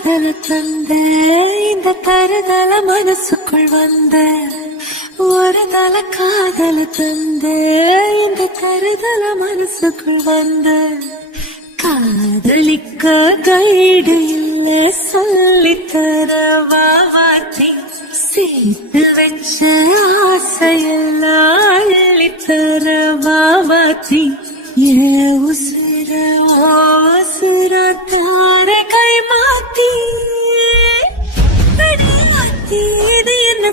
காதல தந்த இந்த தருதல மனசுக்குள் வந்த ஒரு தல காதல தந்த இந்த தருதல மனசுக்குள் வந்த காதலிக்க கைடு இல்ல சொல்லித்தர வாவாத்தி சேர்த்து வச்ச ஆசையெல்லாம் அள்ளித்தர வாவாத்தி ஏ உசிர உசிர தார கை மாத்தி இது என்ன